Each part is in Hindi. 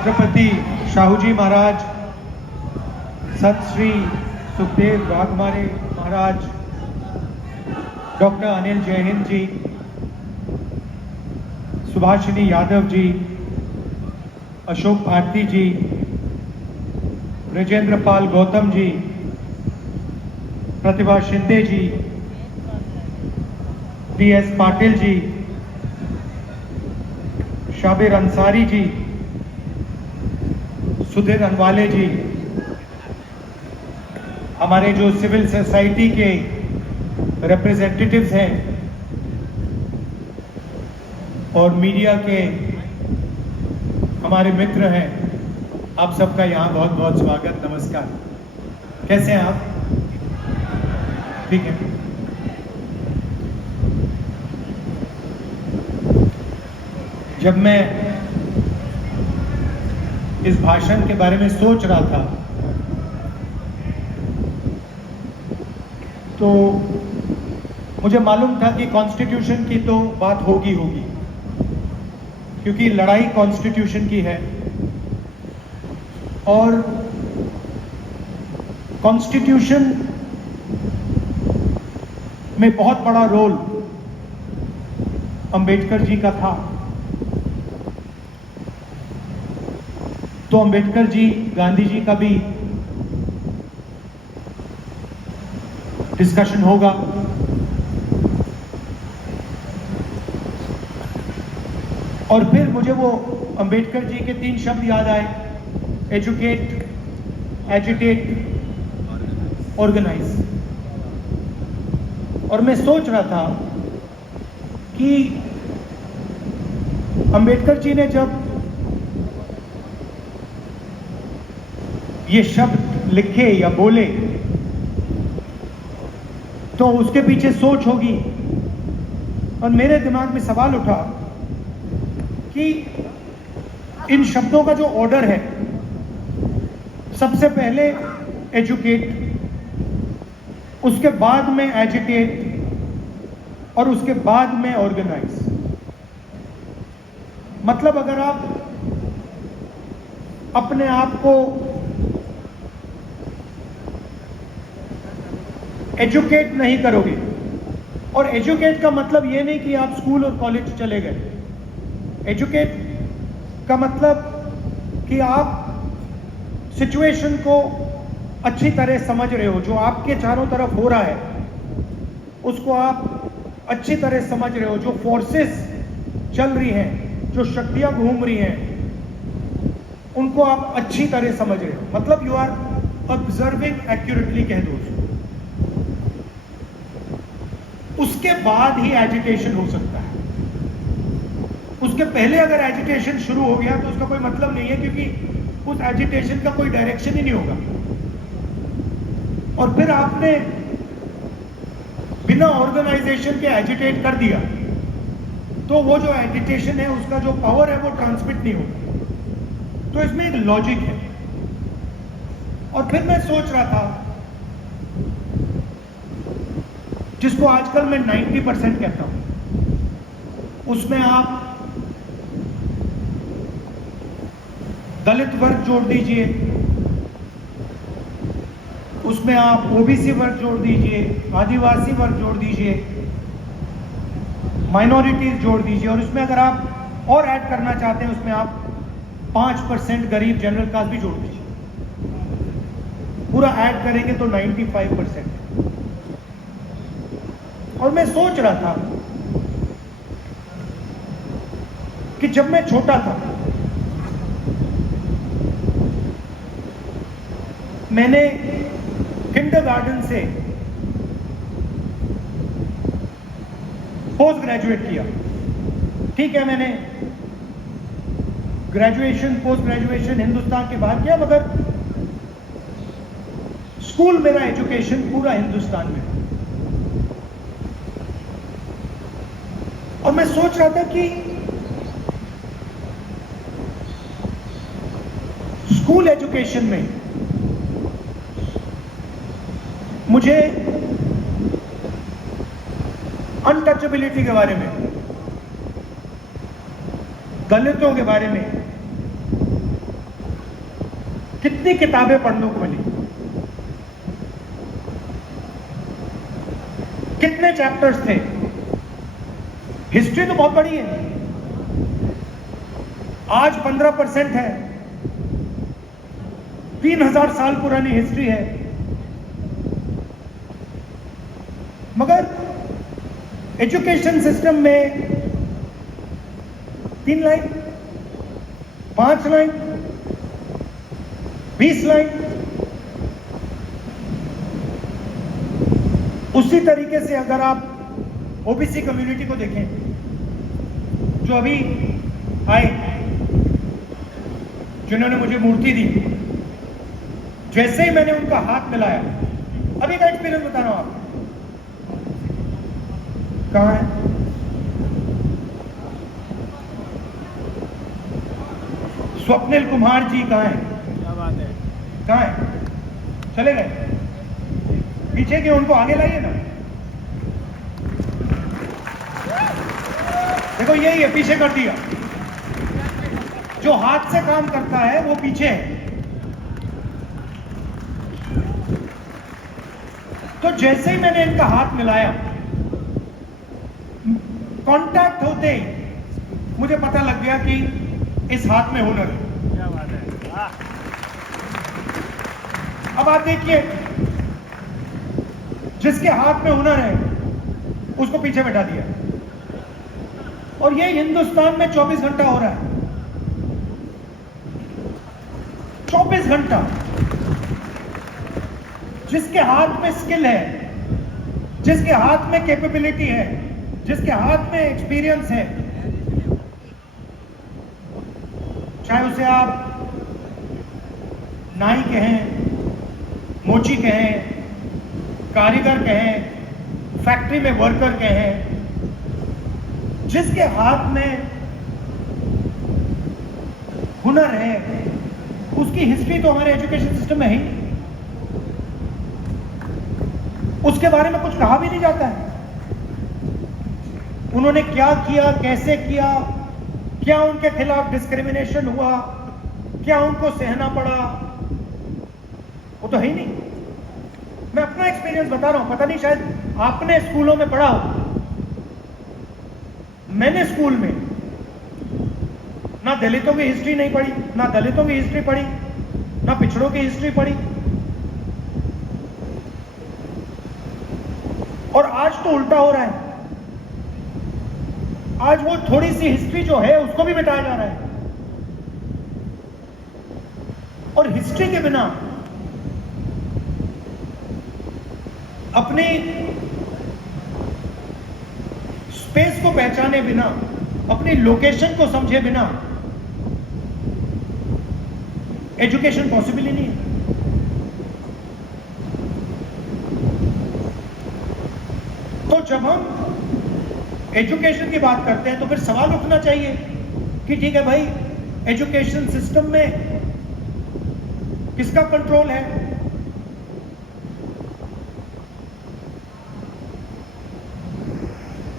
छत्रपति शाहू जी महाराज, संत श्री सुखदेव वाघमारे महाराज, डॉक्टर अनिल जयहिंद जी, सुभाषिनी यादव जी, अशोक भारती जी, ब्रजेंद्र पाल गौतम जी, प्रतिभा शिंदे जी, DS पाटिल जी, शाबिर अंसारी जी, सुधीर अनवाले जी, हमारे जो सिविल सोसाइटी के रिप्रेजेंटेटिव्स हैं और मीडिया के हमारे मित्र हैं, आप सबका यहाँ बहुत बहुत स्वागत, नमस्कार। कैसे हैं आप? ठीक है। जब मैं इस भाषण के बारे में सोच रहा था तो मुझे मालूम था कि कॉन्स्टिट्यूशन की तो बात होगी क्योंकि लड़ाई कॉन्स्टिट्यूशन की है और कॉन्स्टिट्यूशन में बहुत बड़ा रोल अंबेडकर जी का था। तो अंबेडकर जी, गांधी जी का भी डिस्कशन होगा। और फिर मुझे वो अंबेडकर जी के 3 शब्द याद आए, एजुकेट, एजिटेट, ऑर्गेनाइज। और मैं सोच रहा था कि अंबेडकर जी ने जब ये शब्द लिखे या बोले तो उसके पीछे सोच होगी। और मेरे दिमाग में सवाल उठा कि इन शब्दों का जो ऑर्डर है, सबसे पहले एजुकेट, उसके बाद में एजिटेट और उसके बाद में ऑर्गेनाइज। मतलब अगर आप अपने आप को एजुकेट नहीं करोगे, और एजुकेट का मतलब ये नहीं कि आप स्कूल और कॉलेज चले गए। एजुकेट का मतलब कि आप सिचुएशन को अच्छी तरह समझ रहे हो, जो आपके चारों तरफ हो रहा है उसको आप अच्छी तरह समझ रहे हो, जो फोर्सेस चल रही हैं, जो शक्तियां घूम रही हैं, उनको आप अच्छी तरह समझ रहे हो। मतलब यू आर ऑब्जर्विंग एक्यूरेटली, कह दो उसको। उसके बाद ही एजुकेशन हो सकता है। उसके पहले अगर एजुकेशन शुरू हो गया तो उसका कोई मतलब नहीं है, क्योंकि उस एजुकेशन का कोई डायरेक्शन ही नहीं होगा। और फिर आपने बिना ऑर्गेनाइजेशन के एजुकेट कर दिया तो वो जो एजुकेशन है उसका जो पावर है वो ट्रांसमिट नहीं होगा। तो इसमें एक लॉजिक है। और फिर मैं सोच रहा था, जिसको आजकल मैं 90% कहता हूं, उसमें आप दलित वर्ग जोड़ दीजिए, उसमें आप ओबीसी वर्ग जोड़ दीजिए, आदिवासी वर्ग जोड़ दीजिए, माइनॉरिटीज जोड़ दीजिए, और उसमें अगर आप और ऐड करना चाहते हैं उसमें आप 5% गरीब जनरल कास्ट भी जोड़ दीजिए। पूरा ऐड करेंगे तो 95%। और मैं सोच रहा था कि जब मैं छोटा था मैंने किंडरगार्टन से पोस्ट ग्रेजुएट किया। ठीक है, मैंने ग्रेजुएशन, पोस्ट ग्रेजुएशन हिंदुस्तान के बाहर किया, मगर स्कूल मेरा एजुकेशन पूरा हिंदुस्तान में। और मैं सोच रहा था कि स्कूल एजुकेशन में मुझे अनटचेबिलिटी के बारे में, दलितों के बारे में, कितनी किताबें पढ़ने को मिली, कितने चैप्टर्स थे। हिस्ट्री तो बहुत बड़ी है, आज 15% है, 3000 साल पुरानी हिस्ट्री है। मगर एजुकेशन सिस्टम में 3 लाइन, 5 लाइन, 20 लाइन, उसी तरीके से अगर आप ओबीसी कम्युनिटी को देखें जो अभी आए, जिन्होंने मुझे मूर्ति दी, जैसे ही मैंने उनका हाथ मिलाया, अभी का एक्सपीरियंस बता रहा हूं आपको। कहां है? स्वप्निल कुमार जी कहां है? क्या बात है? कहां है? चले गए पीछे के, उनको आगे लाइए ना। देखो यही है, पीछे कर दिया। जो हाथ से काम करता है वो पीछे है। तो जैसे ही मैंने इनका हाथ मिलाया, कांटेक्ट होते ही मुझे पता लग गया कि इस हाथ में हुनर है। क्या बात है? वाह! अब आप देखिए, जिसके हाथ में हुनर है उसको पीछे बैठा दिया, और ये हिंदुस्तान में 24 घंटा हो रहा है। 24 घंटा। जिसके हाथ में स्किल है, जिसके हाथ में कैपेबिलिटी है, जिसके हाथ में एक्सपीरियंस है, चाहे उसे आप नाई कहें, मोची कहें, कारीगर कहें, फैक्ट्री में वर्कर कहें, जिसके हाथ में हुनर है उसकी हिस्ट्री तो हमारे एजुकेशन सिस्टम में है ही। उसके बारे में कुछ कहा भी नहीं जाता है। उन्होंने क्या किया, कैसे किया, क्या उनके खिलाफ डिस्क्रिमिनेशन हुआ, क्या उनको सहना पड़ा, वो तो है ही नहीं। मैं अपना एक्सपीरियंस बता रहा हूं, पता नहीं शायद आपने स्कूलों में पढ़ा हो। मैंने स्कूल में ना दलितों की हिस्ट्री नहीं पढ़ी, ना दलितों की हिस्ट्री पढ़ी, ना पिछड़ों की हिस्ट्री पढ़ी। और आज तो उल्टा हो रहा है। आज वो थोड़ी सी हिस्ट्री जो है उसको भी मिटाया जा रहा है। और हिस्ट्री के बिना, अपनी स्पेस को पहचाने बिना, अपनी लोकेशन को समझे बिना एजुकेशन पॉसिबल ही नहीं है। तो जब हम एजुकेशन की बात करते हैं तो फिर सवाल उठना चाहिए कि ठीक है भाई, एजुकेशन सिस्टम में किसका कंट्रोल है?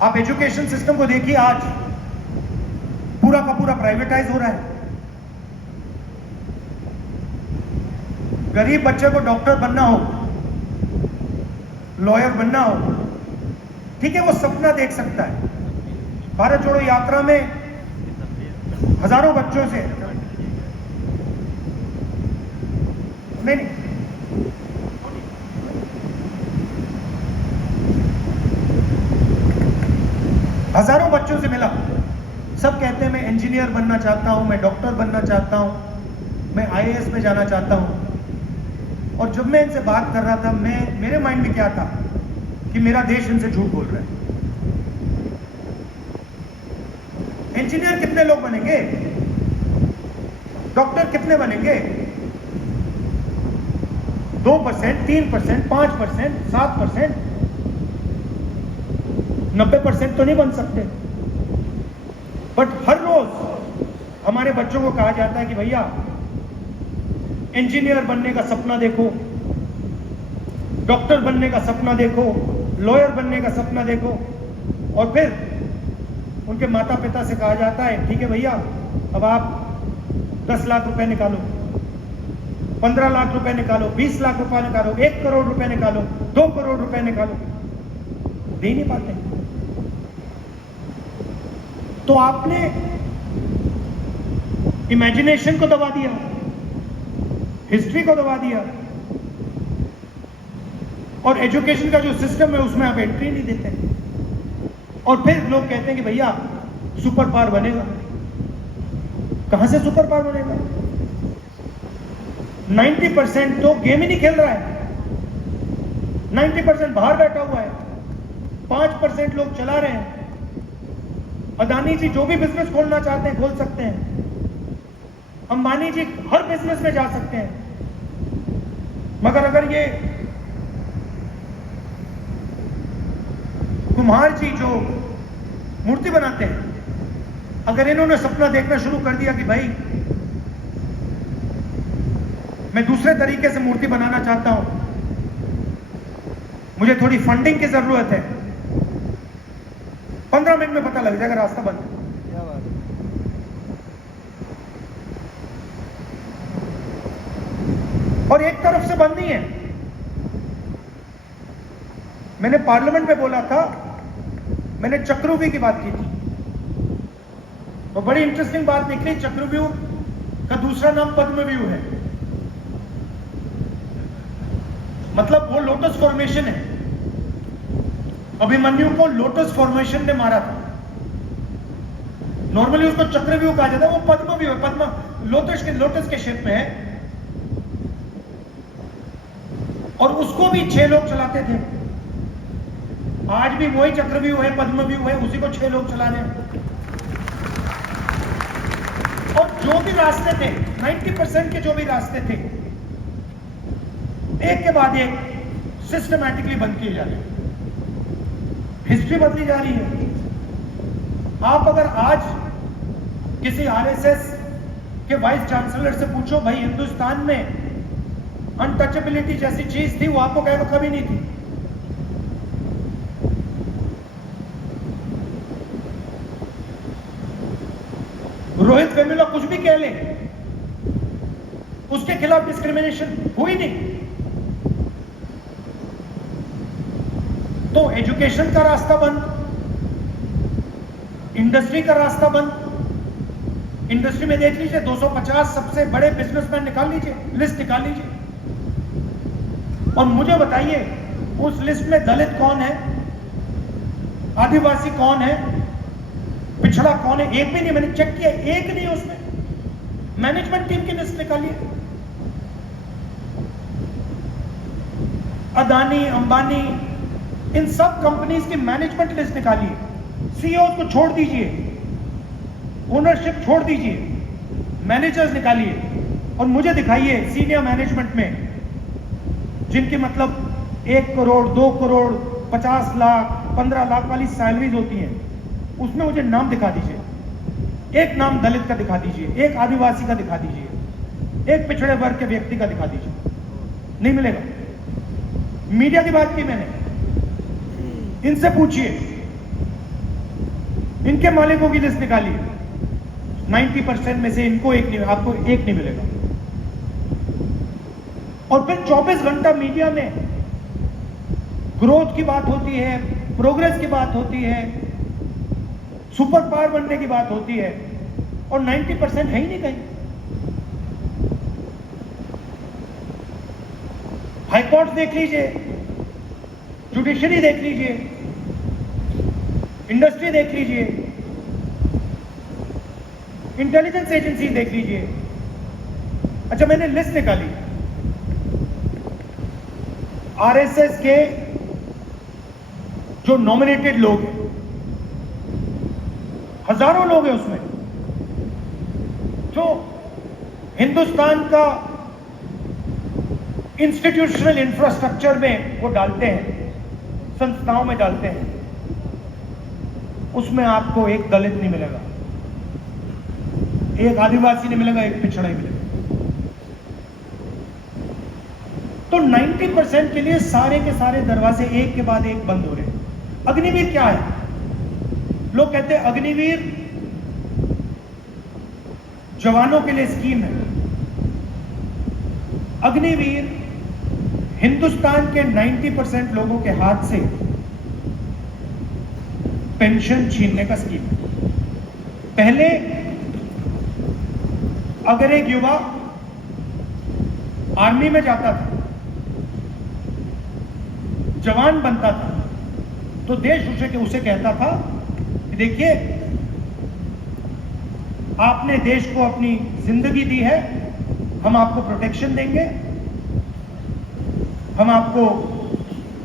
आप एजुकेशन सिस्टम को देखिए, आज पूरा का पूरा प्राइवेटाइज हो रहा है। गरीब बच्चे को डॉक्टर बनना हो, लॉयर बनना हो, ठीक है, वो सपना देख सकता है। भारत जोड़ो यात्रा में हजारों बच्चों से, नहीं, हजारों बच्चों से मिला। सब कहते हैं मैं इंजीनियर बनना चाहता हूं, मैं डॉक्टर बनना चाहता हूं, मैं आईएएस में जाना चाहता हूं। और जब मैं इनसे बात कर रहा था, मेरे माइंड में क्या था कि मेरा देश इनसे झूठ बोल रहा है। इंजीनियर कितने लोग बनेंगे? डॉक्टर कितने बनेंगे? 2%, 3%, 5%, 7%, 90% तो नहीं बन सकते। बट हर रोज हमारे बच्चों को कहा जाता है कि भैया इंजीनियर बनने का सपना देखो, डॉक्टर बनने का सपना देखो, लॉयर बनने का सपना देखो। और फिर उनके माता पिता से कहा जाता है ठीक है भैया, अब आप 10 लाख रुपए निकालो। 15 लाख रुपए निकालो, 20 लाख रुपए निकालो, 1 करोड़ रुपए निकालो, 2 करोड़ रुपए निकालो, दे नहीं पाते। तो आपने इमेजिनेशन को दबा दिया, हिस्ट्री को दबा दिया, और एजुकेशन का जो सिस्टम है उसमें आप एंट्री नहीं देते। और फिर लोग कहते हैं कि भैया सुपर पावर बनेगा। कहां से सुपर पावर बनेगा? 90% तो गेम ही नहीं खेल रहा है, 90% बाहर बैठा हुआ है, 5% लोग चला रहे हैं। अदानी जी जो भी बिजनेस खोलना चाहते हैं खोल सकते हैं, अंबानी जी हर बिजनेस में जा सकते हैं, मगर अगर ये कुम्हार जी जो मूर्ति बनाते हैं, अगर इन्होंने सपना देखना शुरू कर दिया कि भाई मैं दूसरे तरीके से मूर्ति बनाना चाहता हूं, मुझे थोड़ी फंडिंग की जरूरत है, 15 मिनट में पता लग जाएगा रास्ता बंद है। क्या बात है। और एक तरफ से बंद नहीं है। मैंने पार्लियामेंट में बोला था, मैंने चक्रव्यूह की बात की थी, तो बड़ी इंटरेस्टिंग बात निकली। चक्रव्यूह का दूसरा नाम पद्मव्यूह है, मतलब वो लोटस फॉर्मेशन है। अभिमन्यु को लोटस फॉर्मेशन ने मारा था। नॉर्मली उसको चक्रव्यूह कहा जाता है, वो पद्मव्यूह है, पद्म लोटस के शेप में है। और उसको भी 6 लोग चलाते थे। आज भी वही चक्रव्यूह है, पद्मव्यूह है, उसी को 6 लोग चलाने हैं। और जो भी रास्ते थे, 90% के जो भी रास्ते थे, एक के बाद एक सिस्टमैटिकली बंद किए जा रहे हैं। हिस्ट्री बदली जा रही है। आप अगर आज किसी आरएसएस के वाइस चांसलर से पूछो, भाई हिंदुस्तान में अनटचेबिलिटी जैसी चीज थी, वो आपको कहेगा कभी नहीं थी। रोहित वेमुला कुछ भी कह ले, उसके खिलाफ डिस्क्रिमिनेशन हुई नहीं। तो एजुकेशन का रास्ता बंद, इंडस्ट्री का रास्ता बंद। इंडस्ट्री में देख लीजिए, 250 सबसे बड़े बिजनेसमैन निकाल लीजिए, लिस्ट निकाल लीजिए, और मुझे बताइए उस लिस्ट में दलित कौन है, आदिवासी कौन है, पिछड़ा कौन है? एक भी नहीं। मैंने चेक किया, एक नहीं उसमें। मैनेजमेंट टीम की लिस्ट निकालिए, अदानी, अंबानी, इन सब कंपनीज की मैनेजमेंट लिस्ट निकालिए। सीईओ को छोड़ दीजिए, ओनरशिप छोड़ दीजिए, मैनेजर्स निकालिए, और मुझे दिखाइए सीनियर मैनेजमेंट में जिनकी मतलब 1 करोड़, 2 करोड़, 50 लाख, 15 लाख वाली सैलरीज होती हैं, उसमें मुझे नाम दिखा दीजिए। एक नाम दलित का दिखा दीजिए, एक आदिवासी का दिखा दीजिए, एक पिछड़े वर्ग के व्यक्ति का दिखा दीजिए। नहीं मिलेगा। मीडिया की बात की मैंने, इनसे पूछिए, इनके मालिकों की लिस्ट निकालिए, 90% में से इनको एक नहीं, आपको एक नहीं मिलेगा। और फिर 24 घंटा मीडिया में ग्रोथ की बात होती है, प्रोग्रेस की बात होती है, सुपर पावर बनने की बात होती है, और 90% है ही नहीं कहीं। हाईकोर्ट देख लीजिए, जुडिशरी देख लीजिए, इंडस्ट्री देख लीजिए, इंटेलिजेंस एजेंसी देख लीजिए। अच्छा, मैंने लिस्ट निकाली आरएसएस के जो नॉमिनेटेड लोग हैं, हजारों लोग हैं उसमें, जो हिंदुस्तान का इंस्टीट्यूशनल इंफ्रास्ट्रक्चर में वो डालते हैं, संस्थाओं में डालते हैं, उसमें आपको एक दलित नहीं मिलेगा, एक आदिवासी नहीं मिलेगा, एक पिछड़ा ही मिलेगा। तो 90% के लिए सारे के सारे दरवाजे एक के बाद एक बंद हो रहे हैं। अग्निवीर क्या है? लोग कहते हैं अग्निवीर जवानों के लिए स्कीम है। अग्निवीर हिंदुस्तान के 90% लोगों के हाथ से पेंशन छीनने का स्कीम। पहले अगर एक युवा आर्मी में जाता था, जवान बनता था, तो देश उसे कहता था कि देखिए, आपने देश को अपनी जिंदगी दी है, हम आपको प्रोटेक्शन देंगे, हम आपको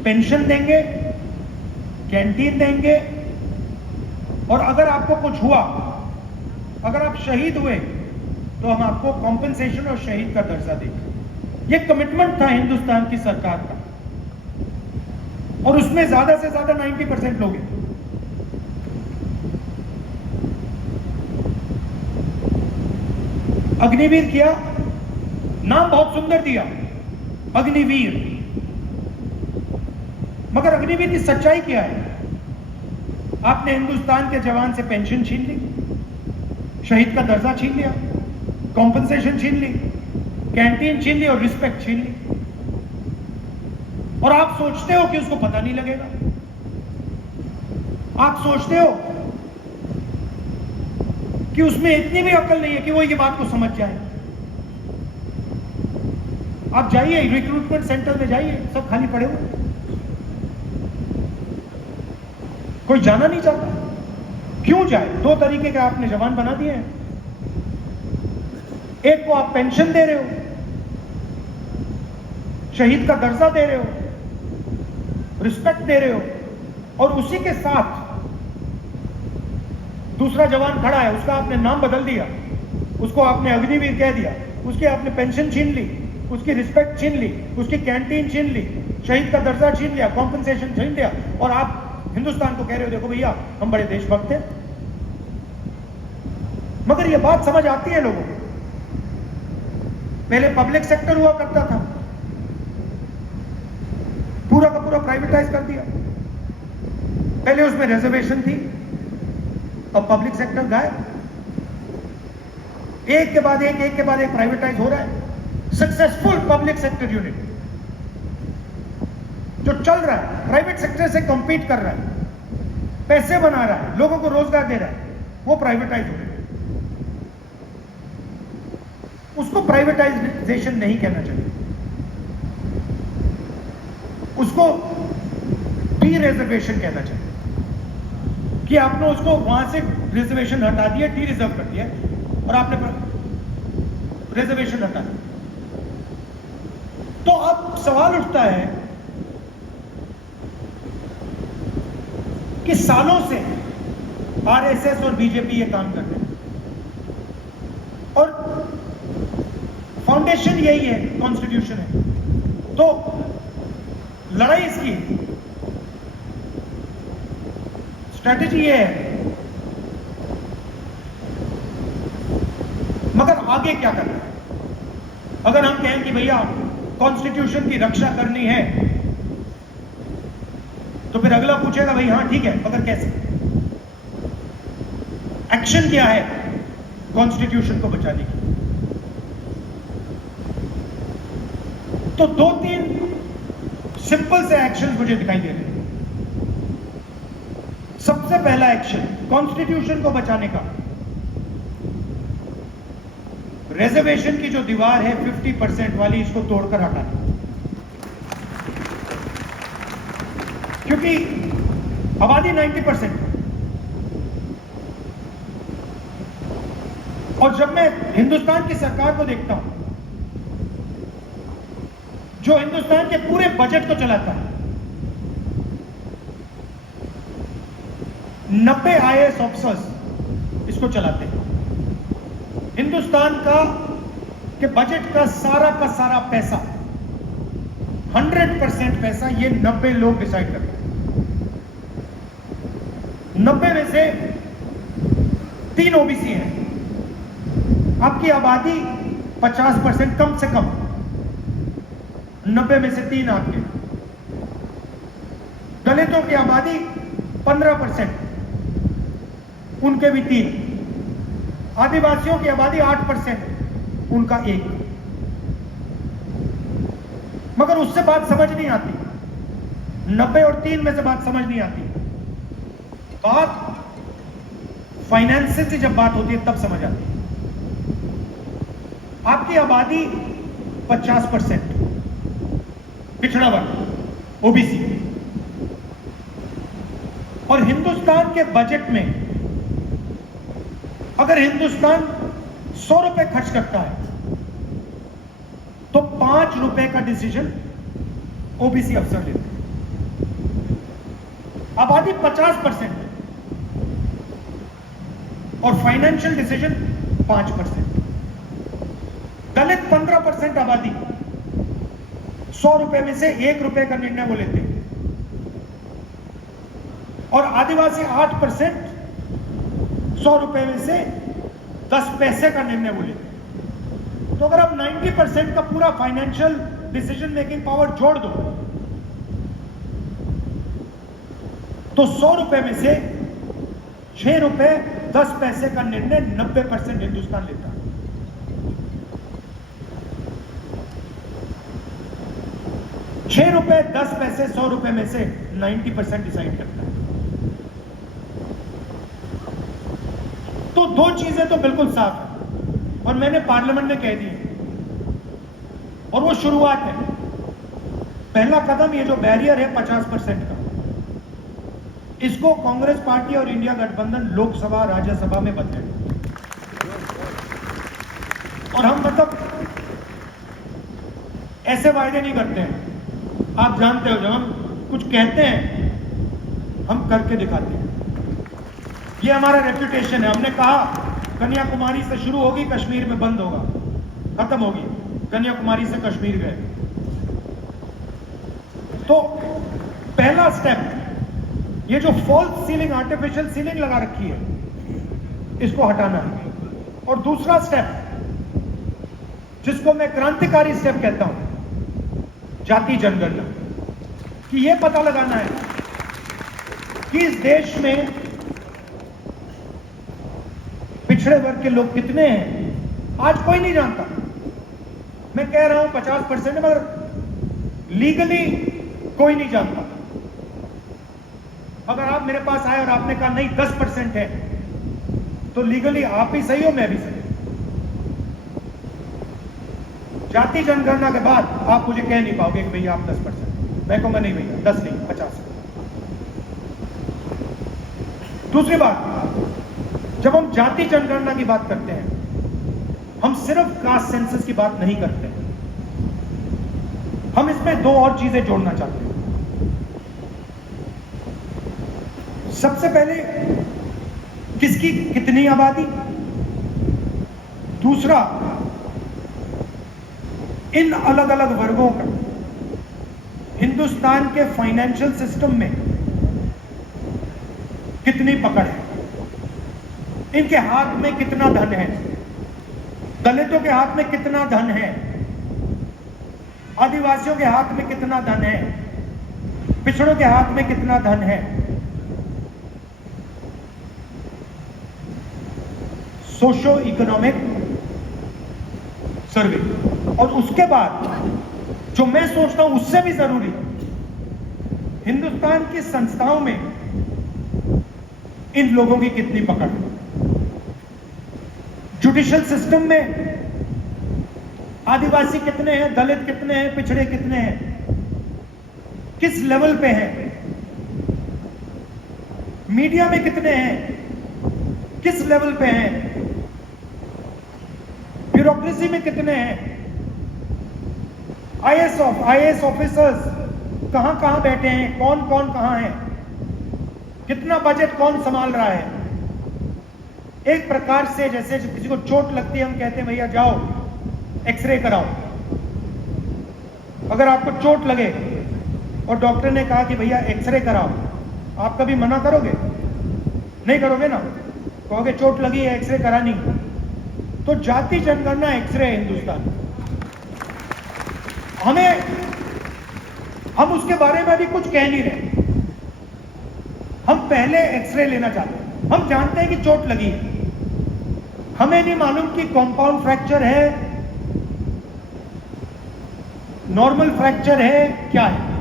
पेंशन देंगे, कैंटीन देंगे, और अगर आपको कुछ हुआ, अगर आप शहीद हुए, तो हम आपको कॉम्पेंसेशन और शहीद का दर्जा देंगे। यह कमिटमेंट था हिंदुस्तान की सरकार का, और उसमें ज्यादा से ज्यादा 90% लोग हैं। अग्निवीर किया, नाम बहुत सुंदर दिया, अग्निवीर, मगर अग्निवीर की सच्चाई क्या है? आपने हिंदुस्तान के जवान से पेंशन छीन ली, शहीद का दर्जा छीन लिया, कॉम्पेंसेशन छीन ली, कैंटीन छीन ली और रिस्पेक्ट छीन ली, और आप सोचते हो कि उसको पता नहीं लगेगा। आप सोचते हो कि उसमें इतनी भी अकल नहीं है कि वो ये बात को समझ जाए। आप जाइए रिक्रूटमेंट सेंटर में, जाइए, सब खाली पड़े हुए, कोई जाना नहीं चाहता। क्यों जाए? दो तरीके के आपने जवान बना दिए हैं। एक को आप पेंशन दे रहे हो, शहीद का दर्जा दे रहे हो, रिस्पेक्ट दे रहे हो, और उसी के साथ दूसरा जवान खड़ा है, उसका आपने नाम बदल दिया, उसको आपने अग्निवीर कह दिया, उसकी आपने पेंशन छीन ली, उसकी रिस्पेक्ट छीन ली, उसकी कैंटीन छीन ली, शहीद का दर्जा छीन लिया, कॉम्पेंसेशन छीन लिया, और आप हिंदुस्तान को कह रहे हो देखो भैया हम बड़े देशभक्त हैं। मगर यह बात समझ आती है लोगों को। पहले पब्लिक सेक्टर हुआ करता था, पूरा का पूरा प्राइवेटाइज कर दिया। पहले उसमें रिजर्वेशन थी, अब पब्लिक सेक्टर गायब। एक के बाद एक प्राइवेटाइज हो रहा है। सक्सेसफुल पब्लिक सेक्टर यूनिट जो चल रहा है, प्राइवेट सेक्टर से कंपीट कर रहा है, पैसे बना रहा है, लोगों को रोजगार दे रहा है, वो प्राइवेटाइज हो रहा है। उसको प्राइवेटाइजेशन नहीं कहना चाहिए, उसको डी रिजर्वेशन कहना चाहिए, कि आपने उसको वहां से रिजर्वेशन हटा दिया, डी रिजर्व कर दिया, और आपने रिजर्वेशन हटा दिया। तो अब सवाल उठता है कि सालों से आरएसएस और बीजेपी ये काम कर रहे हैं, और फाउंडेशन यही है, कॉन्स्टिट्यूशन है। तो लड़ाई इसकी है, स्ट्रैटेजी ये है, मगर आगे क्या करना है? अगर हम कहें कि भैया कॉन्स्टिट्यूशन की रक्षा करनी है, तो फिर अगला पूछेगा भाई हाँ ठीक है, मगर कैसे? एक्शन क्या है कॉन्स्टिट्यूशन को बचाने की? तो दो तीन सिंपल से एक्शन मुझे दिखाई दे रहे हैं। सबसे पहला एक्शन कॉन्स्टिट्यूशन को बचाने का, रिजर्वेशन की जो दीवार है 50% वाली, इसको तोड़कर हटाना। क्योंकि आबादी 90% है, और जब मैं हिंदुस्तान की सरकार को देखता हूं, जो हिंदुस्तान के पूरे बजट को चलाता है, 90 आईएएस ऑफिसर्स इसको चलाते हैं। हिंदुस्तान का के बजट का सारा पैसा, 100% पैसा ये 90 लोग डिसाइड करते हैं। 90 में से 3 ओबीसी हैं। आपकी आबादी 50% कम से कम, 90 में से 3 आपके। दलितों की आबादी 15%, उनके भी 3। आदिवासियों की आबादी 8%, उनका 1। मगर उससे बात समझ नहीं आती, 90 और 3 में से बात समझ नहीं आती। बात फाइनेंस से जब बात होती है तब समझ आती है। आपकी आबादी 50% पिछड़ा वर्ग, ओबीसी, और हिंदुस्तान के बजट में अगर हिंदुस्तान 100 रुपए खर्च करता है तो 5 रुपए का डिसीजन ओबीसी अफसर लेते हैं। आबादी 50% और फाइनेंशियल डिसीजन 5%। दलित 15% आबादी, 100 रुपए में से 1 रुपए का निर्णय वो लेते हैं, और आदिवासी 8%, 100 रुपए में से 10 पैसे का निर्णय वो लेते हैं। तो अगर आप 90% का पूरा फाइनेंशियल डिसीजन मेकिंग पावर जोड़ दो तो 100 रुपए में से 6 रुपए 10 पैसे का निर्णय 90% हिंदुस्तान लेता है। रुपए 10 पैसे 100 रुपए में से 90% डिसाइड करता है। तो दो चीजें तो बिल्कुल साफ है और मैंने पार्लियामेंट में कह दी और वो शुरुआत है। पहला कदम ये जो बैरियर है 50% का, इसको कांग्रेस पार्टी और इंडिया गठबंधन लोकसभा राज्यसभा में बदलेगा। और हम मतलब ऐसे वायदे नहीं करते हैं, आप जानते हो, जब हम कुछ कहते हैं हम करके दिखाते हैं। ये हमारा रेपुटेशन है। हमने कहा कन्याकुमारी से शुरू होगी, कश्मीर में बंद होगा, खत्म होगी, कन्याकुमारी से कश्मीर गए। तो पहला स्टेप, ये जो फॉल्स सीलिंग, आर्टिफिशियल सीलिंग लगा रखी है, इसको हटाना है। और दूसरा स्टेप, जिसको मैं क्रांतिकारी स्टेप कहता हूं, जाति जनगणना, कि यह पता लगाना है कि इस देश में पिछड़े वर्ग के लोग कितने हैं। आज कोई नहीं जानता। मैं कह रहा हूं 50%, मगर लीगली कोई नहीं जानता। अगर आप मेरे पास आए और आपने कहा नहीं 10% है, तो लीगली आप भी सही हो, मैं भी सही। जाति जनगणना के बाद आप मुझे कह नहीं पाओगे कि भैया आप 10%, मैं कहूंगा नहीं भैया 10 नहीं 50। दूसरी बात, जब हम जाति जनगणना की बात करते हैं, हम सिर्फ कास्ट सेंसस की बात नहीं करते, हम इसमें दो और चीजें जोड़ना चाहते हैं। सबसे पहले किसकी कितनी आबादी, दूसरा इन अलग अलग वर्गों का हिंदुस्तान के फाइनेंशियल सिस्टम में कितनी पकड़ है, इनके हाथ में कितना धन है, दलितों के हाथ में कितना धन है, आदिवासियों के हाथ में कितना धन है, पिछड़ों के हाथ में कितना धन है। Socio economic survey. और उसके बाद जो मैं सोचता हूं उससे भी जरूरी, हिंदुस्तान की संस्थाओं में इन लोगों की कितनी पकड़ है, जुडिशियल सिस्टम में आदिवासी कितने हैं, दलित कितने हैं, पिछड़े कितने हैं, किस लेवल पे हैं, मीडिया में कितने हैं, किस लेवल पे हैं, ब्यूरोक्रेसी में कितने हैं, आईएएस ऑफिसर्स कहां कहां बैठे हैं, कौन कौन कहां है, कितना बजट कौन संभाल रहा है। एक प्रकार से जैसे किसी को चोट लगती है, हम कहते हैं भैया जाओ एक्सरे कराओ। अगर आपको चोट लगे और डॉक्टर ने कहा कि भैया एक्सरे कराओ, आप कभी मना करोगे? नहीं करोगे ना, कहोगे चोट लगी है एक्सरे करानी। तो जाति जनगणना एक्सरे है हिंदुस्तान। हम उसके बारे में अभी कुछ कह नहीं रहे, हम पहले एक्सरे लेना चाहते हैं। हम जानते हैं कि चोट लगी है, हमें नहीं मालूम कि कॉम्पाउंड फ्रैक्चर है, नॉर्मल फ्रैक्चर है क्या है?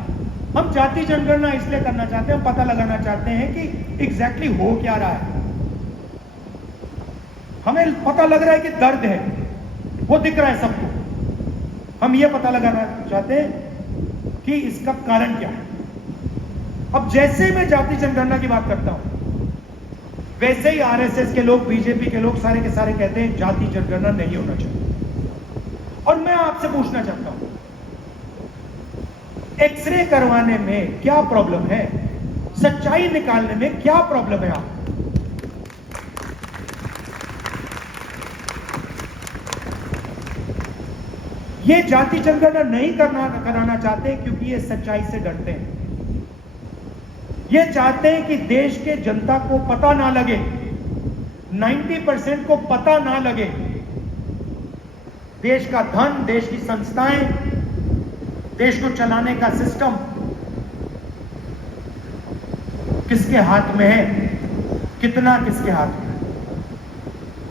हम जाति जनगणना इसलिए करना चाहते हैं, हम पता लगाना चाहते हैं कि एग्जैक्टली हो क्या रहा है। हमें पता लग रहा है कि दर्द है, वो दिख रहा है सबको। हम ये पता लगाना चाहते हैं कि इसका कारण क्या है। अब जैसे मैं जाति जनगणना की बात करता हूं, वैसे ही आरएसएस के लोग, बीजेपी के लोग सारे के सारे कहते हैं जाति जनगणना नहीं होना चाहिए। और मैं आपसे पूछना चाहता हूं, एक्सरे करवाने में क्या प्रॉब्लम है? सच्चाई निकालने में क्या प्रॉब्लम है? आप ये जाति जनगणना नहीं कराना चाहते क्योंकि ये सच्चाई से डरते हैं। ये चाहते हैं कि देश के जनता को पता ना लगे, 90% को पता ना लगे देश का धन, देश की संस्थाएं, देश को चलाने का सिस्टम किसके हाथ में है, कितना किसके हाथ में है।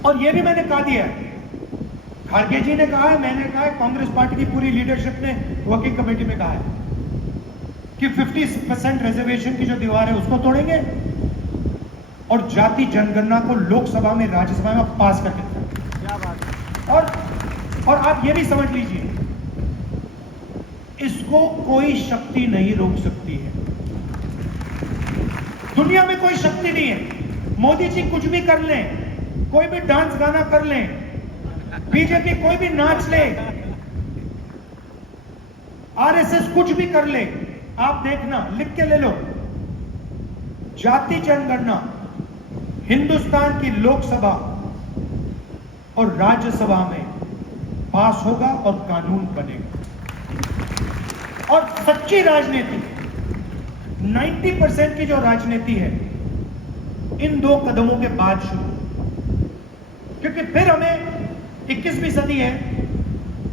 और यह भी मैंने कहा दिया है, खड़गे जी ने कहा है, मैंने कहा है, कांग्रेस पार्टी की पूरी लीडरशिप ने वर्किंग कमेटी में कहा है कि 50% रिजर्वेशन की जो दीवार है उसको तोड़ेंगे और जाति जनगणना को लोकसभा में, राज्यसभा में पास करके दिखाएंगे। क्या बात है। और आप ये भी समझ लीजिए, इसको कोई शक्ति नहीं रोक सकती है। दुनिया में कोई शक्ति नहीं है। मोदी जी कुछ भी कर लें, कोई भी डांस गाना कर लें, बीजेपी कोई भी नाच ले, आरएसएस कुछ भी कर ले, आप देखना, लिख के ले लो, जाति जनगणना हिंदुस्तान की लोकसभा और राज्यसभा में पास होगा और कानून बनेगा। और सच्ची राजनीति, 90% की जो राजनीति है, इन दो कदमों के बाद शुरू, क्योंकि फिर हमें 21वीं सदी है,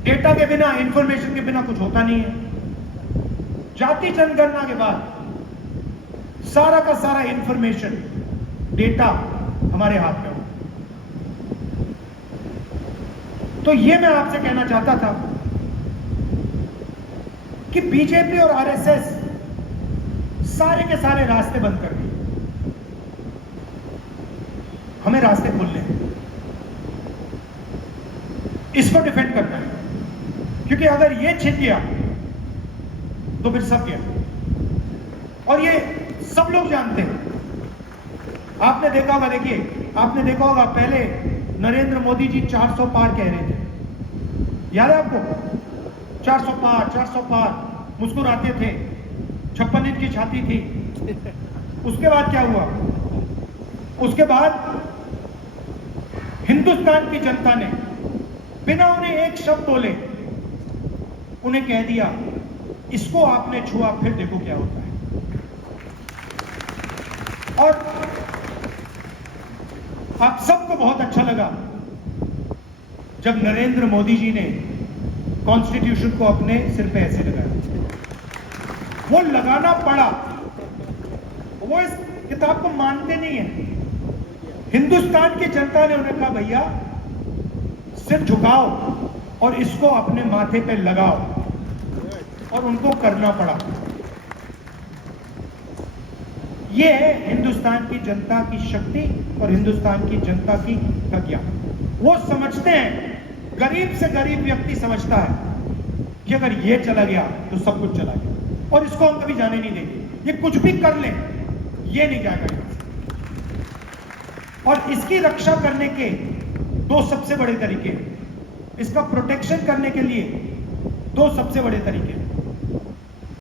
डेटा के बिना, इंफॉर्मेशन के बिना कुछ होता नहीं है। जाति जनगणना के बाद सारा का सारा इंफॉर्मेशन, डेटा हमारे हाथ में हो। तो यह मैं आपसे कहना चाहता था कि बीजेपी और आरएसएस सारे के सारे रास्ते बंद कर दिए। हमें रास्ते खोलने हैं, इसको डिफेंड करना है, क्योंकि अगर ये छिप गया तो फिर सब गया। और ये सब लोग जानते हैं। आपने देखा होगा, देखिए, आपने देखा होगा पहले नरेंद्र मोदी जी 400 पार कह रहे थे, याद है आपको? 400 पार, 400 पार, मुस्कुराते थे, 56 इंच की छाती थी। उसके बाद क्या हुआ? उसके बाद हिंदुस्तान की जनता ने बिना उन्हें एक शब्द बोले उन्हें कह दिया, इसको आपने छुआ, फिर देखो क्या होता है। और आप सबको बहुत अच्छा लगा जब नरेंद्र मोदी जी ने कॉन्स्टिट्यूशन को अपने सिर पे ऐसे लगाया। वो लगाना पड़ा, वो इस किताब को मानते नहीं है। हिंदुस्तान की जनता ने उन्हें कहा, भैया सिर झुकाओ और इसको अपने माथे पे लगाओ, और उनको करना पड़ा। यह है हिंदुस्तान की जनता की शक्ति और हिंदुस्तान की जनता की प्रज्ञा। वो समझते हैं, गरीब से गरीब व्यक्ति समझता है कि अगर ये चला गया तो सब कुछ चला गया, और इसको हम कभी जाने नहीं देंगे। ये कुछ भी कर ले, ये नहीं जाएगा यहां से। और इसकी रक्षा करने के दो सबसे बड़े तरीके, इसका प्रोटेक्शन करने के लिए दो सबसे बड़े तरीके।